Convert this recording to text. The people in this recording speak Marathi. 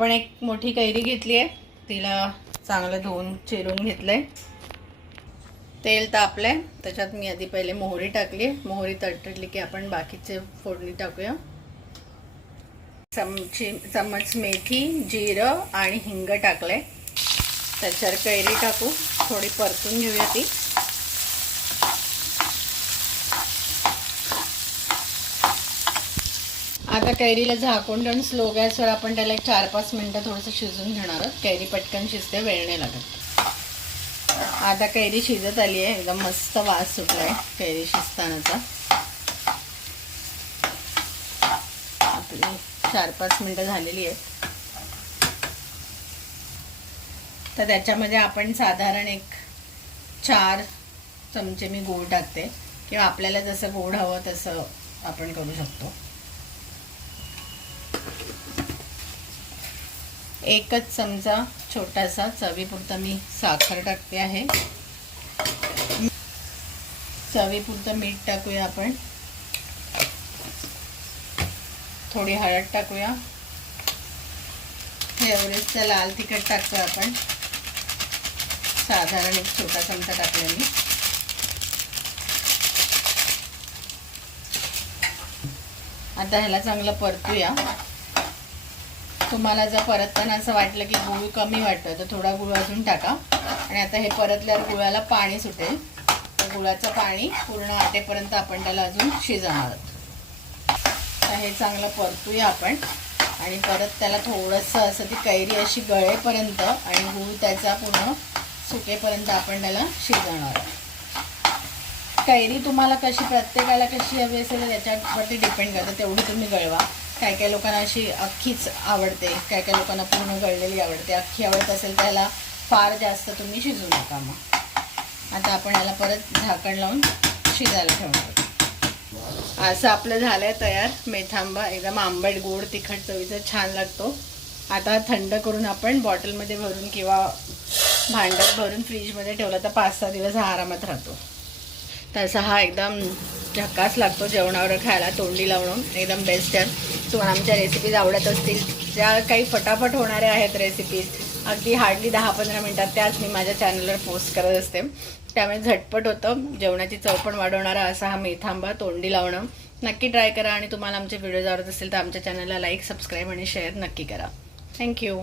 पण एक मोठी कैरी घेतली आहे. तिला चांगलं धुवून चिरून घेतलंय. तेल तापलंय. त्याच्यात मी आधी पहिले मोहरी टाकली मोहरी तटली की आपण बाकीचे फोडणी टाकूया. चमची चमच मेथी जिरं आणि हिंग टाकलं आहे त्याच्यावर कैरी टाकू. थोडी परतून घेऊया ती. आता कैरीला झाकून ठेवून स्लो गॅसवर आपण त्याला एक चार पाच मिनटं थोडंसं शिजून घेणार आहोत. कैरी पटकन शिजते वेळ नाही लागत. आता कैरी शिजत आली आहे एकदम मस्त वास सुटला आहे कैरी शिजतानाचा. आपली चार पाच मिनटं झालेली आहेत. तर त्याच्यामध्ये आपण साधारण एक चार चमचे मी गोड टाकते. किंवा आपल्याला जसं गोड हवं तसं आपण करू शकतो. एकच चमचा छोटासा चवीपुरता मी साखर टाकते आहे. चवीपुरतं मीठ टाकूया आपण. थोडी हळद टाकूया. एवढेच लाल तिखट टाकतो आपण. साधारण एक छोटा चमचा टाकूया मी. आता ह्याला चांगलं परतूया. तुम्हाला जर परतताना असं वाटलं की गुळ कमी वाटतं तर थोडा गुळ अजून टाका. आणि आता हे परतल्यावर गुळाला पाणी सुटेल. तर गुळाचं पाणी पूर्ण आटेपर्यंत आपण त्याला अजून शिजवणार आहोत. तर हे चांगलं परतूया आपण. आणि परत त्याला थोडंसं असं ती कैरी अशी गळेपर्यंत आणि गूळ त्याचा पूर्ण सुकेपर्यंत आपण त्याला शिजवणार आहोत. कैरी तुम्हाला कशी प्रत्येकाला कशी हवी असेल त्याच्यावरती डिपेंड करतं. तेवढी तुम्ही गळवा. काय काय लोकांना अशी अख्खीच आवडते. काय काय लोकांना पूर्ण गळलेली आवडते. अख्खी आवडत असेल त्याला फार जास्त तुम्ही शिजू नका मग. आता आपण याला परत झाकण लावून शिजायला ठेवणार. असं आपलं झालं आहे तयार. मेथांबा एकदम आंबट गोड तिखट चवीचा छान लागतो. आता थंड करून आपण बॉटलमध्ये भरून किंवा भांड्यात भरून फ्रीजमध्ये ठेवला तर पाच सहा दिवस हा आरामात राहतो. तसा हा एकदम झकास लागतो जेवणावर खायला तोंडी लावून एकदम बेस्ट आहे. तुम्हाला आमच्या रेसिपीज आवडत असतील ज्या काही फटाफट होणाऱ्या आहेत रेसिपीज अगदी हार्डली दहा पंधरा मिनटात त्याच मी माझ्या चॅनलवर पोस्ट करत असते. त्यामुळे झटपट होतं. जेवणाची चव पण वाढवणारा असा हा मेथांबा तोंडी लावणं नक्की ट्राय करा आणि तुम्हाला आमचे व्हिडिओज आवडत असतील तर आमच्या चॅनलला लाईक सबस्क्राईब आणि शेअर नक्की करा. थँक्यू